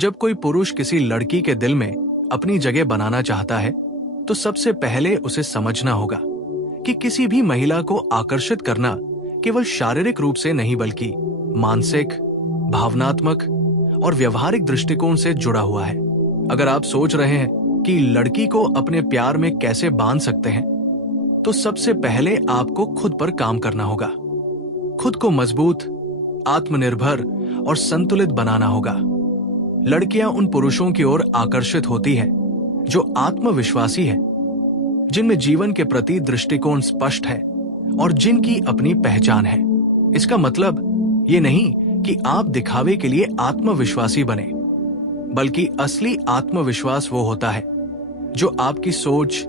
जब कोई पुरुष किसी लड़की के दिल में अपनी जगह बनाना चाहता है तो सबसे पहले उसे समझना होगा कि किसी भी महिला को आकर्षित करना केवल शारीरिक रूप से नहीं बल्कि मानसिक, भावनात्मक और व्यवहारिक दृष्टिकोण से जुड़ा हुआ है। अगर आप सोच रहे हैं कि लड़की को अपने प्यार में कैसे बांध सकते हैं, तो सबसे पहले आपको खुद पर काम करना होगा। खुद को मजबूत, आत्मनिर्भर और संतुलित बनाना होगा। लड़कियां उन पुरुषों की ओर आकर्षित होती हैं जो आत्मविश्वासी है, जिनमें जीवन के प्रति दृष्टिकोण स्पष्ट है और जिनकी अपनी पहचान है। इसका मतलब ये नहीं कि आप दिखावे के लिए आत्मविश्वासी बने, बल्कि असली आत्मविश्वास वो होता है जो आपकी सोच,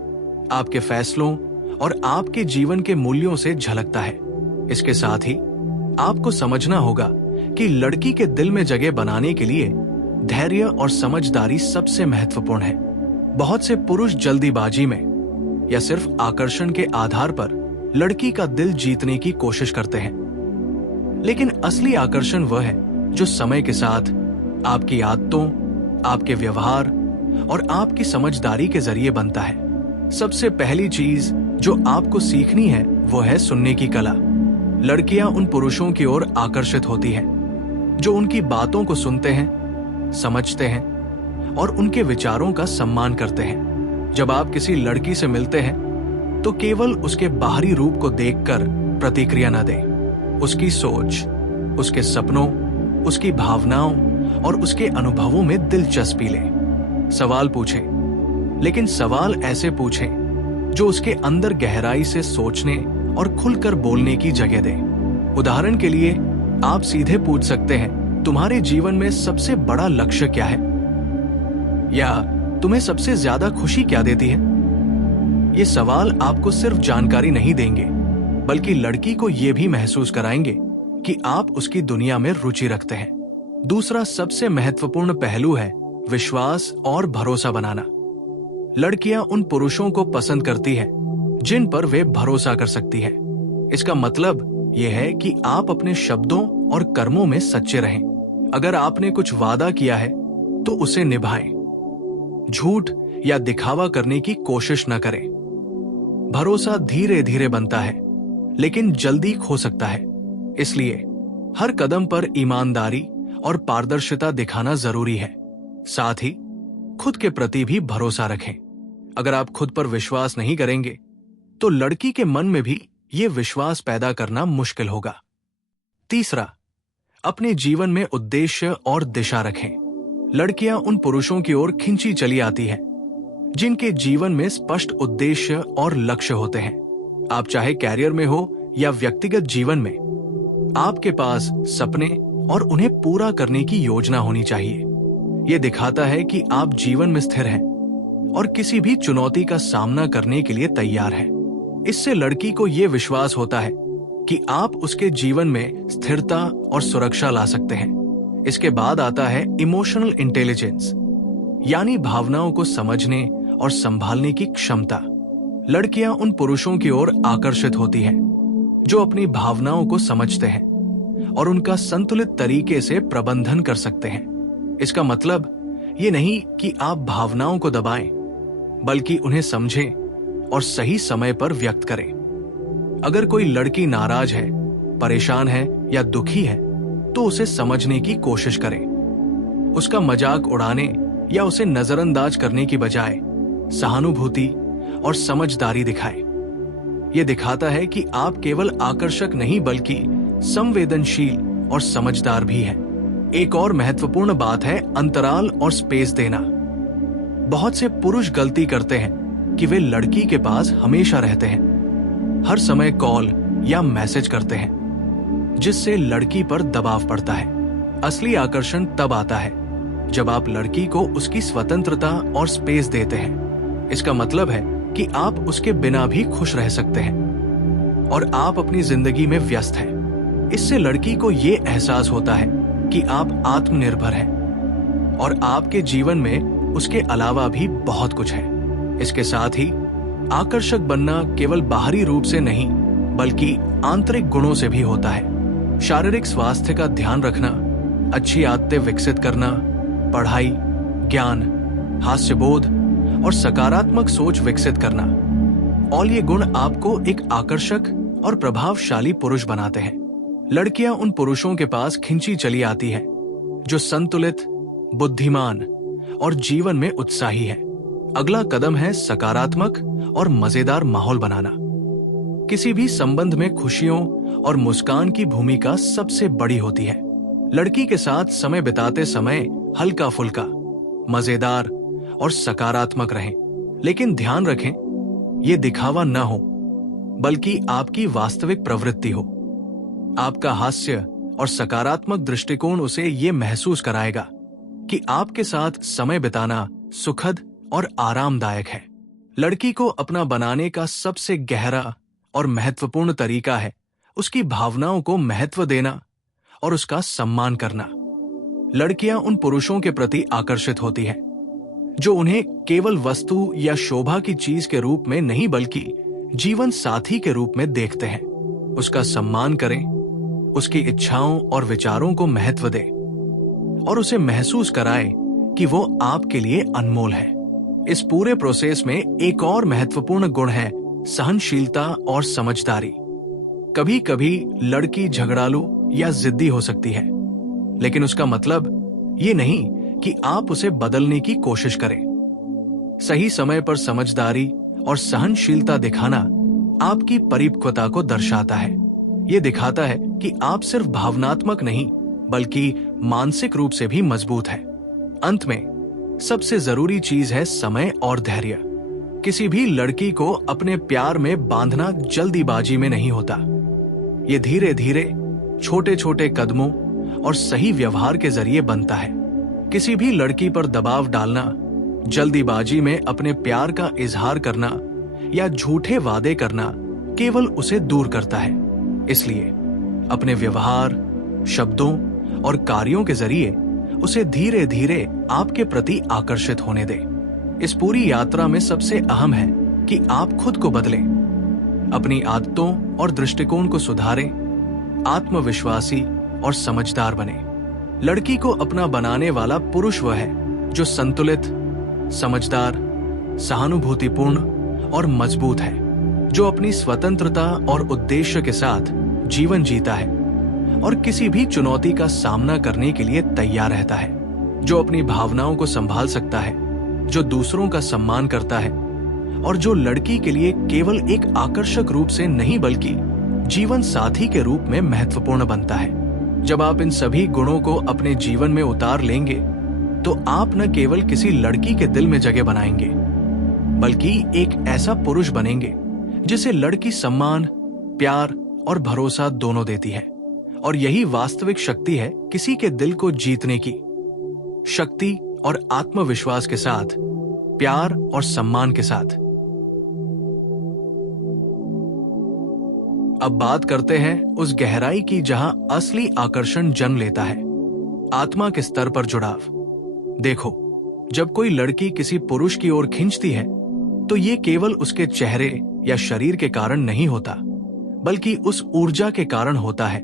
आपके फैसलों और आपके जीवन के मूल्यों से झलकता है। इसके साथ ही आपको समझना होगा कि लड़की के दिल में जगह बनाने के लिए धैर्य और समझदारी सबसे महत्वपूर्ण है। बहुत से पुरुष जल्दीबाजी में या सिर्फ आकर्षण के आधार पर लड़की का दिल जीतने की कोशिश करते हैं, लेकिन असली आकर्षण वह है जो समय के साथ आपकी आदतों, आपके व्यवहार और आपकी समझदारी के जरिए बनता है। सबसे पहली चीज जो आपको सीखनी है वो है सुनने की कला। लड़कियां उन पुरुषों की ओर आकर्षित होती हैं जो उनकी बातों को सुनते हैं, समझते हैं और उनके विचारों का सम्मान करते हैं। जब आप किसी लड़की से मिलते हैं तो केवल उसके बाहरी रूप को देखकर प्रतिक्रिया न दें। उसकी सोच, उसके सपनों, उसकी भावनाओं और उसके अनुभवों में दिलचस्पी लें। सवाल पूछें, लेकिन सवाल ऐसे पूछें जो उसके अंदर गहराई से सोचने और खुलकर बोलने की जगह दें। उदाहरण के लिए आप सीधे पूछ सकते हैं, तुम्हारे जीवन में सबसे बड़ा लक्ष्य क्या है? या तुम्हें सबसे ज्यादा खुशी क्या देती है? ये सवाल आपको सिर्फ जानकारी नहीं देंगे, बल्कि लड़की को यह भी महसूस कराएंगे कि आप उसकी दुनिया में रुचि रखते हैं। दूसरा सबसे महत्वपूर्ण पहलू है विश्वास और भरोसा बनाना। लड़कियां उन पुरुषों को पसंद करती हैं जिन पर वे भरोसा कर सकती हैं। इसका मतलब यह है कि आप अपने शब्दों और कर्मों में सच्चे रहें। अगर आपने कुछ वादा किया है तो उसे निभाएं। झूठ या दिखावा करने की कोशिश न करें। भरोसा धीरे धीरे बनता है, लेकिन जल्दी खो सकता है। इसलिए हर कदम पर ईमानदारी और पारदर्शिता दिखाना जरूरी है। साथ ही खुद के प्रति भी भरोसा रखें। अगर आप खुद पर विश्वास नहीं करेंगे तो लड़की के मन में भी ये विश्वास पैदा करना मुश्किल होगा। तीसरा, अपने जीवन में उद्देश्य और दिशा रखें। लड़कियां उन पुरुषों की ओर खिंची चली आती हैं जिनके जीवन में स्पष्ट उद्देश्य और लक्ष्य होते हैं। आप चाहे कैरियर में हो या व्यक्तिगत जीवन में, आपके पास सपने और उन्हें पूरा करने की योजना होनी चाहिए। यह दिखाता है कि आप जीवन में स्थिर हैं और किसी भी चुनौती का सामना करने के लिए तैयार हैं। इससे लड़की को यह विश्वास होता है कि आप उसके जीवन में स्थिरता और सुरक्षा ला सकते हैं। इसके बाद आता है इमोशनल इंटेलिजेंस, यानी भावनाओं को समझने और संभालने की क्षमता। लड़कियां उन पुरुषों की ओर आकर्षित होती हैं जो अपनी भावनाओं को समझते हैं और उनका संतुलित तरीके से प्रबंधन कर सकते हैं। इसका मतलब ये नहीं कि आप भावनाओं को दबाएं, बल्कि उन्हें समझें और सही समय पर व्यक्त करें। अगर कोई लड़की नाराज है, परेशान है या दुखी है, तो उसे समझने की कोशिश करें। उसका मजाक उड़ाने या उसे नजरअंदाज करने की बजाय सहानुभूति और समझदारी दिखाएं। यह दिखाता है कि आप केवल आकर्षक नहीं बल्कि संवेदनशील और समझदार भी हैं। एक और महत्वपूर्ण बात है अंतराल और स्पेस देना। बहुत से पुरुष गलती करते हैं कि वे लड़की के पास हमेशा रहते हैं, हर समय कॉल या मैसेज करते हैं, जिससे लड़की पर दबाव पड़ता है। असली आकर्षण तब आता है जब आप लड़की को उसकी स्वतंत्रता और स्पेस देते हैं। इसका मतलब है कि आप उसके बिना भी खुश रह सकते हैं और आप अपनी जिंदगी में व्यस्त हैं। इससे लड़की को ये एहसास होता है कि आप आत्मनिर्भर हैं और आपके जीवन में उसके अलावा भी बहुत कुछ है। इसके साथ ही आकर्षक बनना केवल बाहरी रूप से नहीं बल्कि आंतरिक गुणों से भी होता है। शारीरिक स्वास्थ्य का ध्यान रखना, अच्छी आदतें विकसित करना, पढ़ाई, ज्ञान, हास्यबोध और सकारात्मक सोच विकसित करना। और ये गुण आपको एक आकर्षक और प्रभावशाली पुरुष बनाते हैं। लड़कियां उन पुरुषों के पास खिंची चली आती हैं जो संतुलित, बुद्धिमान और जीवन में उत्साही है। अगला कदम है सकारात्मक और मजेदार माहौल बनाना। किसी भी संबंध में खुशियों और मुस्कान की भूमिका सबसे बड़ी होती है। लड़की के साथ समय बिताते समय हल्का फुल्का, मजेदार और सकारात्मक रहें, लेकिन ध्यान रखें ये दिखावा न हो, बल्कि आपकी वास्तविक प्रवृत्ति हो। आपका हास्य और सकारात्मक दृष्टिकोण उसे ये महसूस कराएगा कि आपके साथ समय बिताना सुखद और आरामदायक है। लड़की को अपना बनाने का सबसे गहरा और महत्वपूर्ण तरीका है उसकी भावनाओं को महत्व देना और उसका सम्मान करना। लड़कियां उन पुरुषों के प्रति आकर्षित होती हैं जो उन्हें केवल वस्तु या शोभा की चीज के रूप में नहीं बल्कि जीवन साथी के रूप में देखते हैं। उसका सम्मान करें, उसकी इच्छाओं और विचारों को महत्व दें और उसे महसूस कराएं कि वो आपके लिए अनमोल है। इस पूरे प्रोसेस में एक और महत्वपूर्ण गुण है सहनशीलता और समझदारी। कभी कभी लड़की झगड़ालू या जिद्दी हो सकती है, लेकिन उसका मतलब ये नहीं कि आप उसे बदलने की कोशिश करें। सही समय पर समझदारी और सहनशीलता दिखाना आपकी परिपक्वता को दर्शाता है। ये दिखाता है कि आप सिर्फ भावनात्मक नहीं बल्कि मानसिक रूप से भी मजबूत हैं। अंत में सबसे जरूरी चीज है समय और धैर्य। किसी भी लड़की को अपने प्यार में बांधना जल्दीबाजी में नहीं होता। ये धीरे धीरे छोटे छोटे कदमों और सही व्यवहार के जरिए बनता है। किसी भी लड़की पर दबाव डालना, जल्दीबाजी में अपने प्यार का इजहार करना या झूठे वादे करना केवल उसे दूर करता है। इसलिए अपने व्यवहार, शब्दों और कार्यों के जरिए उसे धीरे धीरे आपके प्रति आकर्षित होने दें। इस पूरी यात्रा में सबसे अहम है कि आप खुद को बदलें, अपनी आदतों और दृष्टिकोण को सुधारें, आत्मविश्वासी और समझदार बने। लड़की को अपना बनाने वाला पुरुष वह है जो संतुलित, समझदार, सहानुभूतिपूर्ण और मजबूत है, जो अपनी स्वतंत्रता और उद्देश्य के साथ जीवन जीता है और किसी भी चुनौती का सामना करने के लिए तैयार रहता है, जो अपनी भावनाओं को संभाल सकता है, जो दूसरों का सम्मान करता है और जो लड़की के लिए केवल एक आकर्षक रूप से नहीं बल्कि जीवन साथी के रूप में महत्वपूर्ण बनता है। जब आप इन सभी गुणों को अपने जीवन में उतार लेंगे तो आप न केवल किसी लड़की के दिल में जगह बनाएंगे बल्कि एक ऐसा पुरुष बनेंगे जिसे लड़की सम्मान, प्यार और भरोसा दोनों देती है। और यही वास्तविक शक्ति है किसी के दिल को जीतने की। शक्ति और आत्मविश्वास के साथ, प्यार और सम्मान के साथ। अब बात करते हैं उस गहराई की जहां असली आकर्षण जन्म लेता है, आत्मा के स्तर पर जुड़ाव। देखो, जब कोई लड़की किसी पुरुष की ओर खींचती है तो ये केवल उसके चेहरे या शरीर के कारण नहीं होता, बल्कि उस ऊर्जा के कारण होता है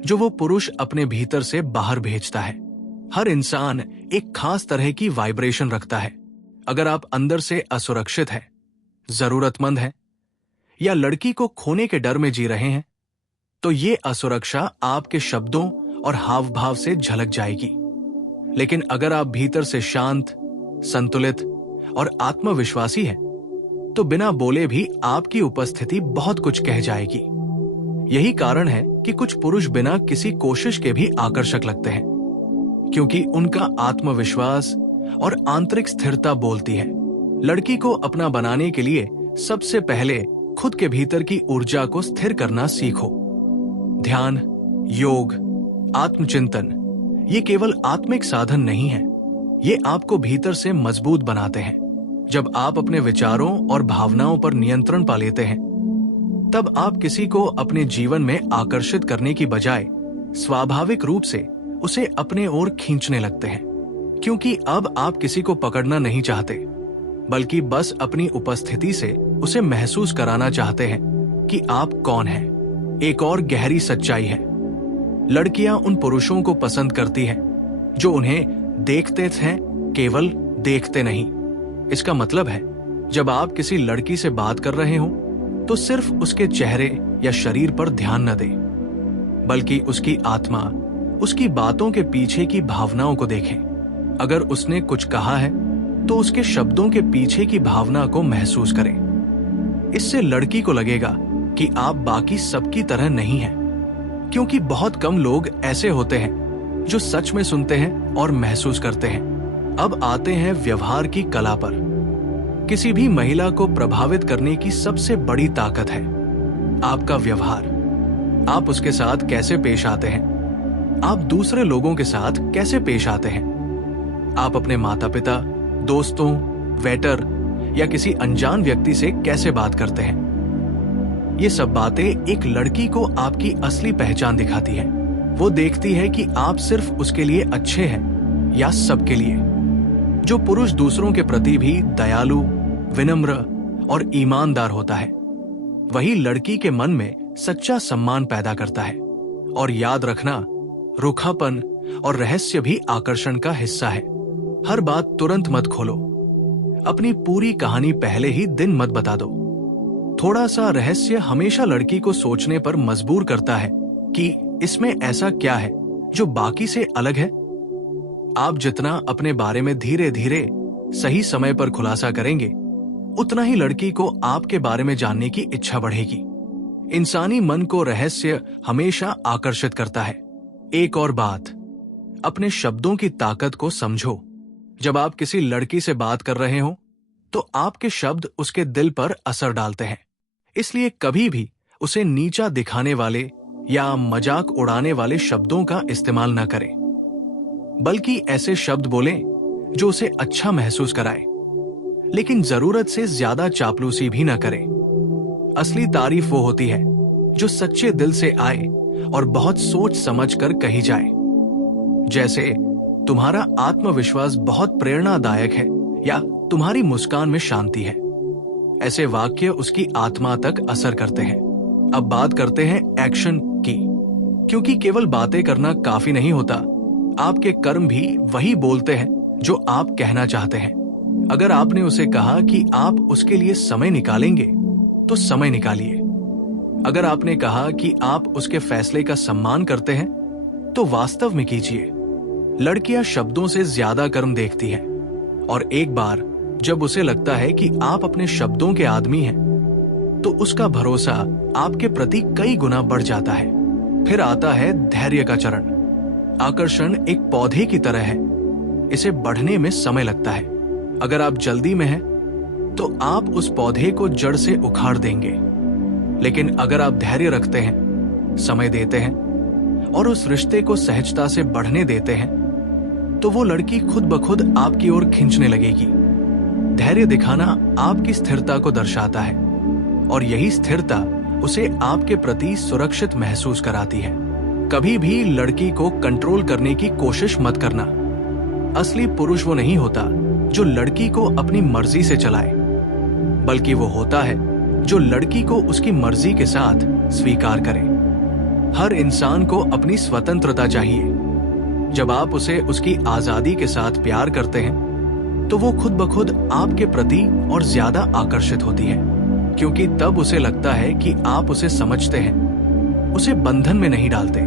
जो वो पुरुष अपने भीतर से बाहर भेजता है। हर इंसान एक खास तरह की वाइब्रेशन रखता है। अगर आप अंदर से असुरक्षित हैं, जरूरतमंद हैं या लड़की को खोने के डर में जी रहे हैं, तो ये असुरक्षा आपके शब्दों और हाव भाव से झलक जाएगी। लेकिन अगर आप भीतर से शांत, संतुलित और आत्मविश्वासी हैं, तो बिना बोले भी आपकी उपस्थिति बहुत कुछ कह जाएगी। यही कारण है कि कुछ पुरुष बिना किसी कोशिश के भी आकर्षक लगते हैं, क्योंकि उनका आत्मविश्वास और आंतरिक स्थिरता बोलती है। लड़की को अपना बनाने के लिए सबसे पहले खुद के भीतर की ऊर्जा को स्थिर करना सीखो। ध्यान, योग, आत्मचिंतन ये केवल आत्मिक साधन नहीं है, ये आपको भीतर से मजबूत बनाते हैं। जब आप अपने विचारों और भावनाओं पर नियंत्रण पा लेते हैं, तब आप किसी को अपने जीवन में आकर्षित करने की बजाय स्वाभाविक रूप से उसे अपने ओर खींचने लगते हैं, क्योंकि अब आप किसी को पकड़ना नहीं चाहते, बल्कि बस अपनी उपस्थिति से उसे महसूस कराना चाहते हैं कि आप कौन हैं। एक और गहरी सच्चाई है, लड़कियां उन पुरुषों को पसंद करती हैं जो उन्हें देखते हैं, केवल देखते नहीं। इसका मतलब है जब आप किसी लड़की से बात कर रहे हो तो सिर्फ उसके चेहरे या शरीर पर ध्यान न दें, बल्कि उसकी आत्मा, उसकी बातों के पीछे की भावनाओं को देखें। अगर उसने कुछ कहा है तो उसके शब्दों के पीछे की भावना को महसूस करें। इससे लड़की को लगेगा कि आप बाकी सबकी तरह नहीं हैं, क्योंकि बहुत कम लोग ऐसे होते हैं जो सच में सुनते हैं और महसूस करते हैं। अब आते हैं व्यवहार की कला पर। किसी भी महिला को प्रभावित करने की सबसे बड़ी ताकत है आपका व्यवहार। आप उसके साथ कैसे पेश आते हैं, आप दूसरे लोगों के साथ कैसे पेश आते हैं, आप अपने माता पिता, दोस्तों, वेटर या किसी अनजान व्यक्ति से कैसे बात करते हैं। ये सब बातें एक लड़की को आपकी असली पहचान दिखाती है। वो देखती है कि आप सिर्फ उसके लिए अच्छे हैं या सबके लिए। जो पुरुष दूसरों के प्रति भी दयालु, विनम्र और ईमानदार होता है, वही लड़की के मन में सच्चा सम्मान पैदा करता है। और याद रखना, रूखापन और रहस्य भी आकर्षण का हिस्सा है। हर बात तुरंत मत खोलो। अपनी पूरी कहानी पहले ही दिन मत बता दो। थोड़ा सा रहस्य हमेशा लड़की को सोचने पर मजबूर करता है कि इसमें ऐसा क्या है जो बाकी से अलग है। आप जितना अपने बारे में धीरे धीरे सही समय पर खुलासा करेंगे, उतना ही लड़की को आपके बारे में जानने की इच्छा बढ़ेगी। इंसानी मन को रहस्य हमेशा आकर्षित करता है। एक और बात, अपने शब्दों की ताकत को समझो। जब आप किसी लड़की से बात कर रहे हो तो आपके शब्द उसके दिल पर असर डालते हैं। इसलिए कभी भी उसे नीचा दिखाने वाले या मजाक उड़ाने वाले शब्दों का इस्तेमाल न करें, बल्कि ऐसे शब्द बोलें जो उसे अच्छा महसूस कराए, लेकिन जरूरत से ज्यादा चापलूसी भी न करें। असली तारीफ वो होती है जो सच्चे दिल से आए और बहुत सोच समझ कर कही जाए। जैसे, तुम्हारा आत्मविश्वास बहुत प्रेरणादायक है या तुम्हारी मुस्कान में शांति है। ऐसे वाक्य उसकी आत्मा तक असर करते हैं। अब बात करते हैं एक्शन की, क्योंकि केवल बातें करना काफी नहीं होता। आपके कर्म भी वही बोलते हैं जो आप कहना चाहते हैं। अगर आपने उसे कहा कि आप उसके लिए समय निकालेंगे, तो समय निकालिए। अगर आपने कहा कि आप उसके फैसले का सम्मान करते हैं, तो वास्तव में कीजिए। लड़कियां शब्दों से ज्यादा कर्म देखती हैं, और एक बार जब उसे लगता है कि आप अपने शब्दों के आदमी हैं, तो उसका भरोसा आपके प्रति कई गुना बढ़ जाता है। फिर आता है धैर्य का चरण। आकर्षण एक पौधे की तरह है, इसे बढ़ने में समय लगता है। अगर आप जल्दी में हैं, तो आप उस पौधे को जड़ से उखाड़ देंगे। लेकिन अगर आप धैर्य रखते हैं, समय देते हैं और उस रिश्ते को सहजता से बढ़ने देते हैं, तो वो लड़की खुद ब खुद आपकी ओर खींचने लगेगी। धैर्य दिखाना आपकी स्थिरता को दर्शाता है, और यही स्थिरता उसे आपके प्रति सुरक्षित महसूस कराती है। कभी भी लड़की को कंट्रोल करने की कोशिश मत करना। असली पुरुष वो नहीं होता जो लड़की को अपनी मर्जी से चलाए, बल्कि वो होता है जो लड़की को उसकी मर्जी के साथ स्वीकार करे। हर इंसान को अपनी स्वतंत्रता चाहिए। जब आप उसे उसकी आजादी के साथ प्यार करते हैं, तो वो खुद ब खुद आपके प्रति और ज्यादा आकर्षित होती है, क्योंकि तब उसे लगता है कि आप उसे समझते हैं, उसे बंधन में नहीं डालते।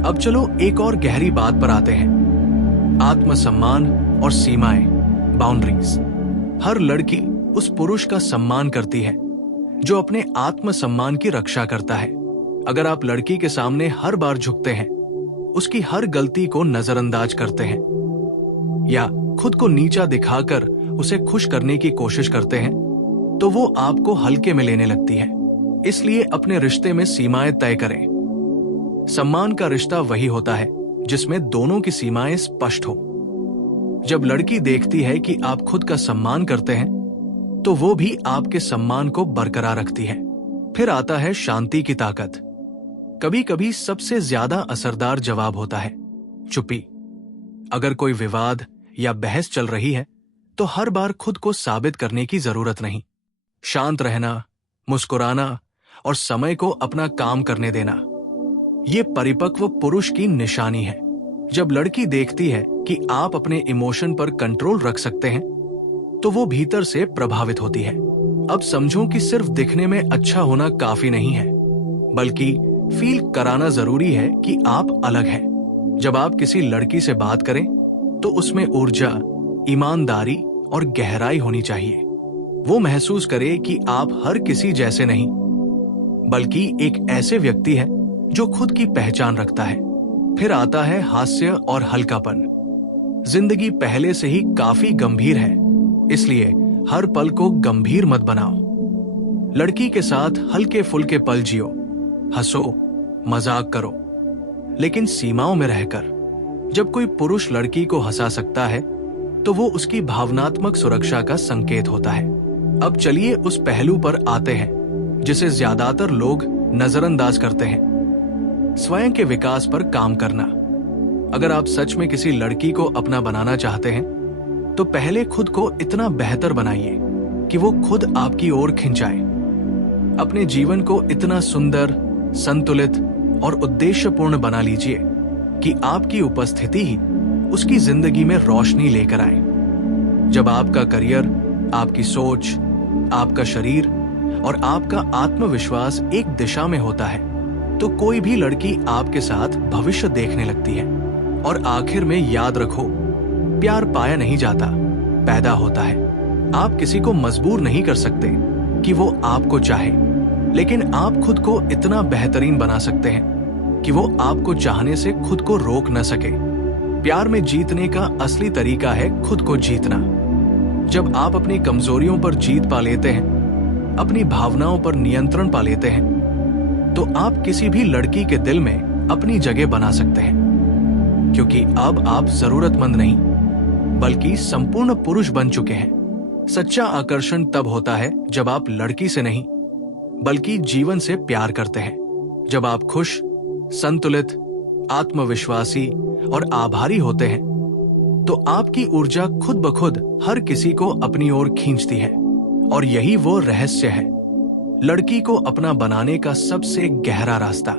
अब चलो एक और गहरी बात पर आते हैं, आत्मसम्मान और सीमाएं, बाउंड्रीज। हर लड़की उस पुरुष का सम्मान करती है जो अपने आत्मसम्मान की रक्षा करता है। अगर आप लड़की के सामने हर बार झुकते हैं, उसकी हर गलती को नजरअंदाज करते हैं, या खुद को नीचा दिखाकर उसे खुश करने की कोशिश करते हैं, तो वो आपको हल्के में लेने लगती है। इसलिए अपने रिश्ते में सीमाएं तय करें। सम्मान का रिश्ता वही होता है जिसमें दोनों की सीमाएं स्पष्ट हो। जब लड़की देखती है कि आप खुद का सम्मान करते हैं, तो वो भी आपके सम्मान को बरकरार रखती है। फिर आता है शांति की ताकत। कभी कभी सबसे ज्यादा असरदार जवाब होता है चुप्पी। अगर कोई विवाद या बहस चल रही है, तो हर बार खुद को साबित करने की जरूरत नहीं। शांत रहना, मुस्कुराना और समय को अपना काम करने देना, ये परिपक्व पुरुष की निशानी है। जब लड़की देखती है कि आप अपने इमोशन पर कंट्रोल रख सकते हैं, तो वो भीतर से प्रभावित होती है। अब समझो कि सिर्फ दिखने में अच्छा होना काफी नहीं है, बल्कि फील कराना जरूरी है कि आप अलग हैं। जब आप किसी लड़की से बात करें, तो उसमें ऊर्जा, ईमानदारी और गहराई होनी चाहिए। वो महसूस करे कि आप हर किसी जैसे नहीं, बल्कि एक ऐसे व्यक्ति है जो खुद की पहचान रखता है। फिर आता है हास्य और हल्कापन। जिंदगी पहले से ही काफी गंभीर है, इसलिए हर पल को गंभीर मत बनाओ। लड़की के साथ हल्के फुल्के पल जियो, हंसो, मजाक करो, लेकिन सीमाओं में रहकर। जब कोई पुरुष लड़की को हंसा सकता है, तो वो उसकी भावनात्मक सुरक्षा का संकेत होता है। अब चलिए उस पहलू पर आते हैं जिसे ज्यादातर लोग नजरअंदाज करते हैं, स्वयं के विकास पर काम करना। अगर आप सच में किसी लड़की को अपना बनाना चाहते हैं, तो पहले खुद को इतना बेहतर बनाइए कि वो खुद आपकी ओर खिंचाए। अपने जीवन को इतना सुंदर, संतुलित और उद्देश्यपूर्ण बना लीजिए कि आपकी उपस्थिति ही उसकी जिंदगी में रोशनी लेकर आए। जब आपका करियर, आपकी सोच, आपका शरीर और आपका आत्मविश्वास एक दिशा में होता है, तो कोई भी लड़की आपके साथ भविष्य देखने लगती है। और आखिर में याद रखो, प्यार पाया नहीं जाता, पैदा होता है। आप किसी को मजबूर नहीं कर सकते कि वो आपको चाहे, लेकिन आप खुद को इतना बेहतरीन बना सकते हैं कि वो आपको चाहने से खुद को रोक न सके। प्यार में जीतने का असली तरीका है खुद को जीतना। जब आप अपनी कमजोरियों पर जीत पा लेते हैं, अपनी भावनाओं पर नियंत्रण पा लेते हैं, तो आप किसी भी लड़की के दिल में अपनी जगह बना सकते हैं। क्योंकि अब आप जरूरतमंद नहीं, बल्कि संपूर्ण पुरुष बन चुके हैं। सच्चा आकर्षण तब होता है जब आप लड़की से नहीं, बल्कि जीवन से प्यार करते हैं। जब आप खुश, संतुलित, आत्मविश्वासी और आभारी होते हैं, तो आपकी ऊर्जा खुद ब खुद हर किसी को अपनी ओर खींचती है। और यही वो रहस्य है, लड़की को अपना बनाने का सबसे गहरा रास्ता।